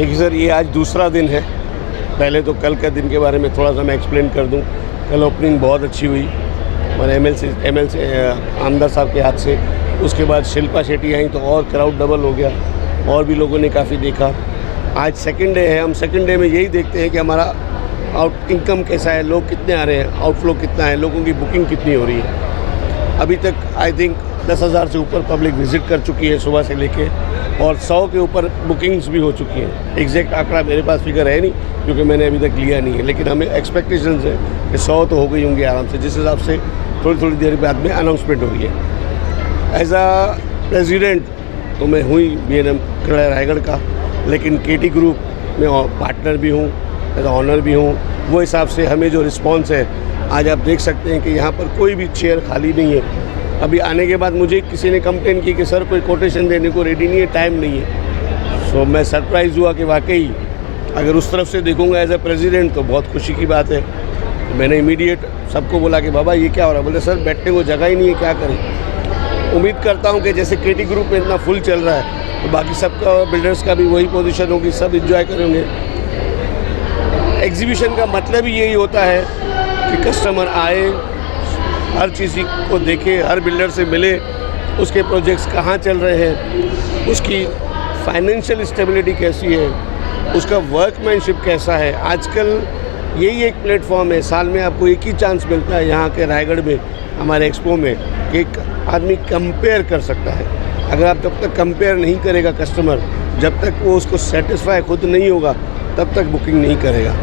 देखिए सर, ये आज दूसरा दिन है। पहले तो कल के दिन के बारे में थोड़ा सा मैं एक्सप्लेन कर दूं। कल ओपनिंग बहुत अच्छी हुई और एमएलसी आमदार साहब के हाथ से। उसके बाद शिल्पा शेट्टी आई तो और क्राउड डबल हो गया और भी लोगों ने काफ़ी देखा। आज सेकंड डे है। हम सेकंड डे में यही देखते हैं कि हमारा आउट इनकम कैसा है, लोग कितने आ रहे हैं, आउटफ्लो कितना है, लोगों की बुकिंग कितनी हो रही है। अभी तक आई थिंक 10,000 से ऊपर पब्लिक विज़िट कर चुकी है सुबह से लेके और 100 के ऊपर बुकिंग्स भी हो चुकी हैं। एग्जैक्ट आंकड़ा मेरे पास फिगर है नहीं क्योंकि मैंने अभी तक लिया नहीं है, लेकिन हमें एक्सपेक्टेशंस है कि 100 तो हो गई होंगी आराम से, जिस हिसाब से थोड़ी देर बाद में अनाउंसमेंट हो रही है। एज आ प्रेसिडेंट तो मैं हुई B&M क्रेडा रायगढ़ का, लेकिन KT ग्रुप में पार्टनर भी हूँ, एज ऑनर भी हूँ। वो हिसाब से हमें जो रिस्पॉन्स है, आज आप देख सकते हैं कि यहाँ पर कोई भी चेयर खाली नहीं है। अभी आने के बाद मुझे किसी ने कंप्लेन की कि सर कोई कोटेशन देने को रेडी नहीं है, टाइम नहीं है। सो मैं सरप्राइज़ हुआ कि वाकई अगर उस तरफ से देखूंगा एज ए प्रेसिडेंट तो बहुत खुशी की बात है। तो मैंने इमीडिएट सबको बोला कि बाबा ये क्या हो रहा है। बोले सर बैठने को जगह ही नहीं है, क्या करें। उम्मीद करता हूँ कि जैसे KT ग्रुप में इतना फुल चल रहा है तो बाकी सबका बिल्डर्स का भी वही पोजीशन होगी, सब इंजॉय करेंगे। एग्जीबिशन का मतलब ही यही होता है कि कस्टमर आए, हर चीज़ को देखे, हर बिल्डर से मिले, उसके प्रोजेक्ट्स कहाँ चल रहे हैं, उसकी फाइनेंशियल स्टेबिलिटी कैसी है, उसका वर्कमैनशिप कैसा है। आजकल यही एक प्लेटफॉर्म है, साल में आपको एक ही चांस मिलता है यहाँ के रायगढ़ में हमारे एक्सपो में कि एक आदमी कंपेयर कर सकता है। अगर आप जब तक कंपेयर नहीं करेगा कस्टमर, जब तक वो उसको सेटिस्फाई खुद नहीं होगा, तब तक बुकिंग नहीं करेगा।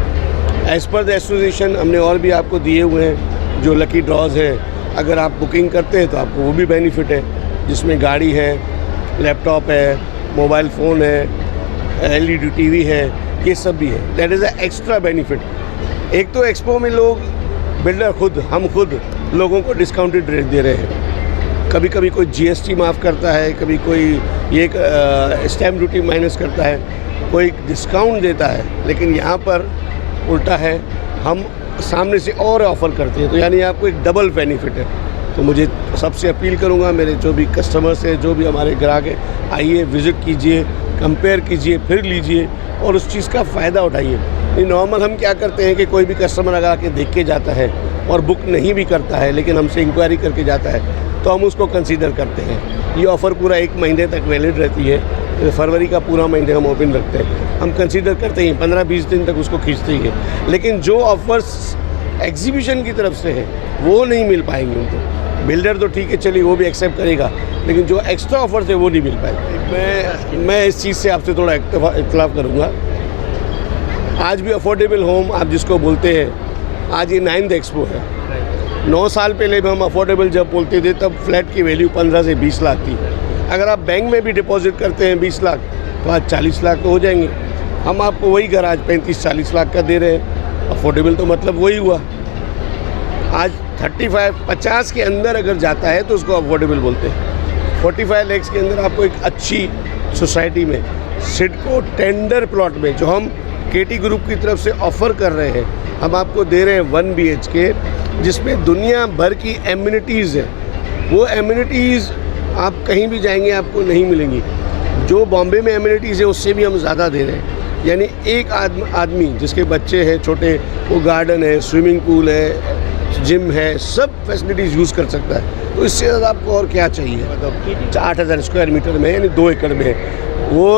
एज़ पर द एसोसिएशन हमने और भी आपको दिए हुए हैं जो लकी ड्रॉज है। अगर आप बुकिंग करते हैं तो आपको वो भी बेनिफिट है, जिसमें गाड़ी है, लैपटॉप है, मोबाइल फ़ोन है, LED TV है, ये सब भी है। That is a extra benefit. एक तो एक्सपो में लोग बिल्डर खुद, हम खुद लोगों को डिस्काउंटेड रेट दे रहे हैं। कभी कभी कोई GST माफ़ करता है, कभी कोई ये स्टैम्प ड्यूटी माइनस करता है, कोई डिस्काउंट देता है, लेकिन यहाँ पर उल्टा है, हम सामने से और ऑफ़र करते हैं। तो यानी आपको एक डबल बेनिफिट है। तो मुझे सबसे अपील करूँगा, मेरे जो भी कस्टमर्स हैं, जो भी हमारे ग्राहक हैं, आइए विज़िट कीजिए, कंपेयर कीजिए, फिर लीजिए और उस चीज़ का फ़ायदा उठाइए। नॉर्मल हम क्या करते हैं कि कोई भी कस्टमर अगर आके देख के जाता है और बुक नहीं भी करता है, लेकिन हमसे इंक्वायरी करके जाता है, तो हम उसको कंसीडर करते हैं। ये ऑफ़र पूरा 1 महीने तक वैलिड रहती है। तो फरवरी का पूरा महीने हम ओपन रखते हैं, हम कंसीडर करते हैं, 15-20 दिन तक उसको खींचते ही है। लेकिन जो ऑफ़र्स एग्जीबिशन की तरफ से है वो नहीं मिल पाएंगे उनको। बिल्डर तो ठीक है, चलिए वो भी एक्सेप्ट करेगा, लेकिन जो एक्स्ट्रा ऑफर्स है वो नहीं मिल पाएंगे। मैं इस चीज़ से आपसे थोड़ा इख्तलाफ करूँगा। आज भी अफोर्डेबल होम आप जिसको बोलते हैं, आज ये 9th एक्सपो है। 9 साल पहले भी हम अफोर्डेबल जब बोलते थे तब फ्लैट की वैल्यू 15 से 20 लाख थी। अगर आप बैंक में भी डिपॉजिट करते हैं 20 लाख तो आज 40 लाख तो हो जाएंगे। हम आपको वही घर आज 35-40 लाख का दे रहे हैं। अफोर्डेबल तो मतलब वही हुआ। आज 35-50 के अंदर अगर जाता है तो उसको अफोर्डेबल बोलते हैं। 45 लाख के अंदर आपको एक अच्छी सोसाइटी में सिडको टेंडर प्लॉट में जो हम KT ग्रुप की तरफ से ऑफ़र कर रहे हैं, हम आपको दे रहे हैं 1 BHK, जिसमें दुनिया भर की एमिनिटीज़ है। वो एमिनिटीज़ आप कहीं भी जाएंगे आपको नहीं मिलेंगी। जो बॉम्बे में एमिनिटीज़ है उससे भी हम ज़्यादा दे रहे हैं। यानी एक आदमी जिसके बच्चे हैं छोटे, वो गार्डन है, स्विमिंग पूल है, जिम है, सब फैसिलिटीज़ यूज़ कर सकता है। तो इससे ज़्यादा आपको और क्या चाहिए। मतलब 8,000 स्क्वायर मीटर में यानी 2 एकड़ में है, वो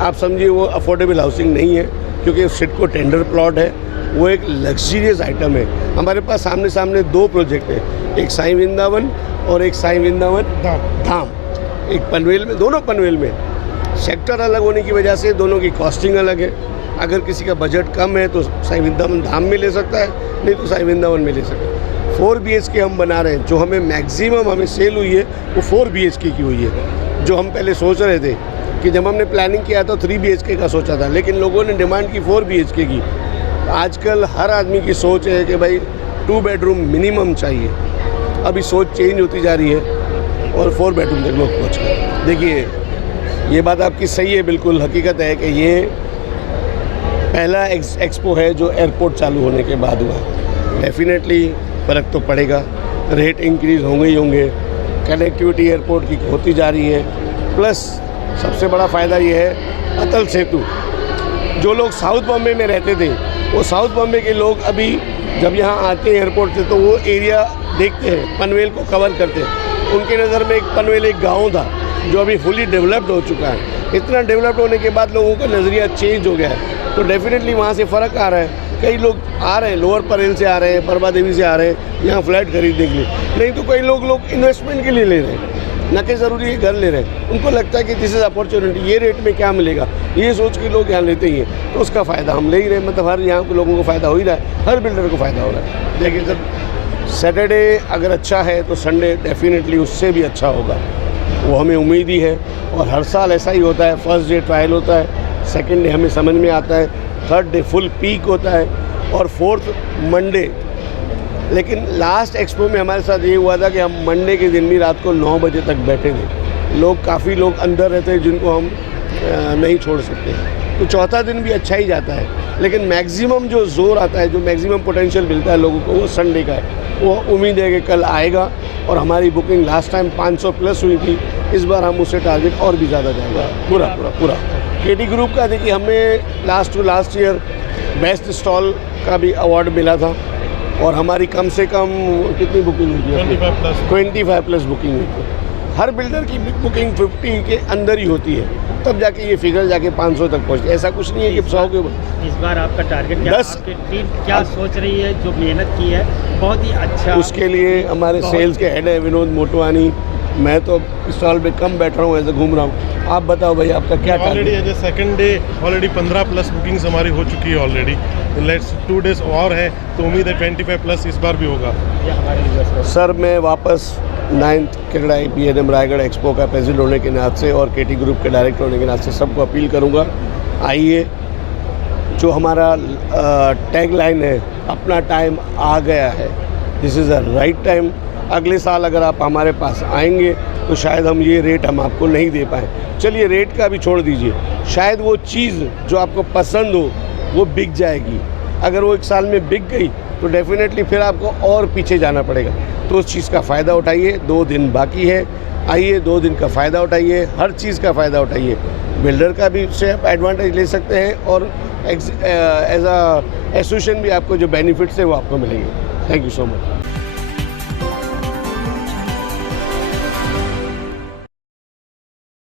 आप समझिए वो अफोर्डेबल हाउसिंग नहीं है, क्योंकि सिडको टेंडर प्लॉट है। वो एक लग्जरियस आइटम है। हमारे पास सामने 2 प्रोजेक्ट हैं, एक साईं वृंदावन और एक साईं वृंदावन धाम। एक पनवेल में, दोनों पनवेल में। सेक्टर अलग होने की वजह से दोनों की कॉस्टिंग अलग है। अगर किसी का बजट कम है तो साईं वृंदावन धाम में ले सकता है, नहीं तो साईं वृंदावन में ले सकता है। 4 BHK हम बना रहे हैं। जो हमें मैक्सिमम हमें सेल हुई है वो 4 BHK की हुई है। जो हम पहले सोच रहे थे कि जब हमने प्लानिंग किया था 3 BHK का सोचा था, लेकिन लोगों ने डिमांड की 4 BHK की। आजकल हर आदमी की सोच है कि भाई 2 बेडरूम मिनिमम चाहिए। अभी सोच चेंज होती जा रही है और 4 बेडरूम तक लोग पहुँच गए। देखिए ये बात आपकी सही है, बिल्कुल हकीकत है कि ये पहला एक्सपो है जो एयरपोर्ट चालू होने के बाद हुआ। डेफिनेटली फ़र्क तो पड़ेगा, रेट इंक्रीज़ होंगे ही होंगे, कनेक्टिविटी एयरपोर्ट की होती जा रही है। प्लस सबसे बड़ा फ़ायदा ये है अटल सेतु। जो लोग साउथ बॉम्बे में रहते थे, वो साउथ बॉम्बे के लोग अभी जब यहाँ आते हैं एयरपोर्ट से तो वो एरिया देखते हैं, पनवेल को कवर करते हैं। उनके नज़र में पनवेल एक गांव था जो अभी फुली डेवलप्ड हो चुका है। इतना डेवलप्ड होने के बाद लोगों का नज़रिया चेंज हो गया है, तो डेफिनेटली वहाँ से फ़र्क आ रहा है। कई लोग आ रहे हैं, लोअर परेल से आ रहे हैं, परबा देवी से आ रहे हैं यहाँ फ्लैट खरीदने के लिए, नहीं तो कई लोग इन्वेस्टमेंट के लिए ले रहे हैं, न कि ज़रूरी है घर ले रहे हैं। उनको लगता है कि दिस इज़ अपॉर्चुनिटी, ये रेट में क्या मिलेगा, ये सोच के लोग यहाँ लेते ही हैं, तो उसका फ़ायदा हम ले ही रहे हैं। मतलब हर यहाँ के लोगों को फ़ायदा हो ही रहा है, हर बिल्डर को फ़ायदा हो रहा है। देखिए सर, सैटरडे अगर अच्छा है तो संडे डेफिनेटली उससे भी अच्छा होगा, वो हमें उम्मीद ही है। और हर साल ऐसा ही होता है, फर्स्ट डे ट्रायल होता है, सेकेंड डे हमें समझ में आता है, थर्ड डे फुल पीक होता है और फोर्थ मंडे। लेकिन लास्ट एक्सपो में हमारे साथ ये हुआ था कि हम मंडे के दिन भी रात को 9 बजे तक बैठे थे। काफ़ी लोग अंदर रहते हैं जिनको हम नहीं छोड़ सकते, तो चौथा दिन भी अच्छा ही जाता है। लेकिन मैक्सिमम जो ज़ोर आता है, जो मैक्सिमम पोटेंशियल मिलता है लोगों को, वो संडे का है। वो उम्मीद है कि कल आएगा और हमारी बुकिंग लास्ट टाइम 500 प्लस हुई थी, इस बार हम उससे टारगेट और भी ज़्यादा जाएगा पूरा। केटी ग्रुप का देखिए, हमें last to last year best stall का भी अवार्ड मिला था और हमारी कम से कम कितनी बुकिंग हुई थी? 25 प्लस बुकिंग हुई थी। हर बिल्डर की बुकिंग 50 के अंदर ही होती है, तब जाके ये फिगर जाके 500 तक पहुँचती है। ऐसा कुछ नहीं है कि 100 के ऊपर। इस बार आपका टारगेट क्या, आपकी टीम क्या सोच रही है? जो मेहनत की है बहुत ही अच्छा। उसके लिए हमारे सेल्स के हेड है विनोद मोटवानी, मैं तो स्टॉल पे कम बैठ रहा हूँ, ऐसे घूम रहा हूँ। आप बताओ भाई, आपका क्या already as a second day already 15 plus bookings हमारी हो चुकी है ऑलरेडी। लेट्स 2 डेज और है, तो उम्मीद है 25 प्लस इस बार भी होगा। सर, मैं वापस 9th Kerala IPNM Raigarh expo का प्रेसिडेंट होने के नाते और केटी ग्रुप के डायरेक्टर होने के नाते सबको अपील करूँगा, आइए। जो हमारा टैग लाइन है, अपना टाइम आ गया है, this is a right time. अगले साल अगर आप हमारे पास आएंगे तो शायद हम ये रेट हम आपको नहीं दे पाएँ। चलिए रेट का भी छोड़ दीजिए, शायद वो चीज़ जो आपको पसंद हो वो बिक जाएगी। अगर वो 1 साल में बिक गई तो डेफिनेटली फिर आपको और पीछे जाना पड़ेगा। तो उस चीज़ का फ़ायदा उठाइए, 2 दिन बाकी है, आइए 2 दिन का फ़ायदा उठाइए, हर चीज़ का फ़ायदा उठाइए। बिल्डर का भी उससे आप एडवांटेज ले सकते हैं और एज अ एसोसिएशन भी आपको जो बेनिफिट्स है वो आपको मिलेंगे। Thank you so much.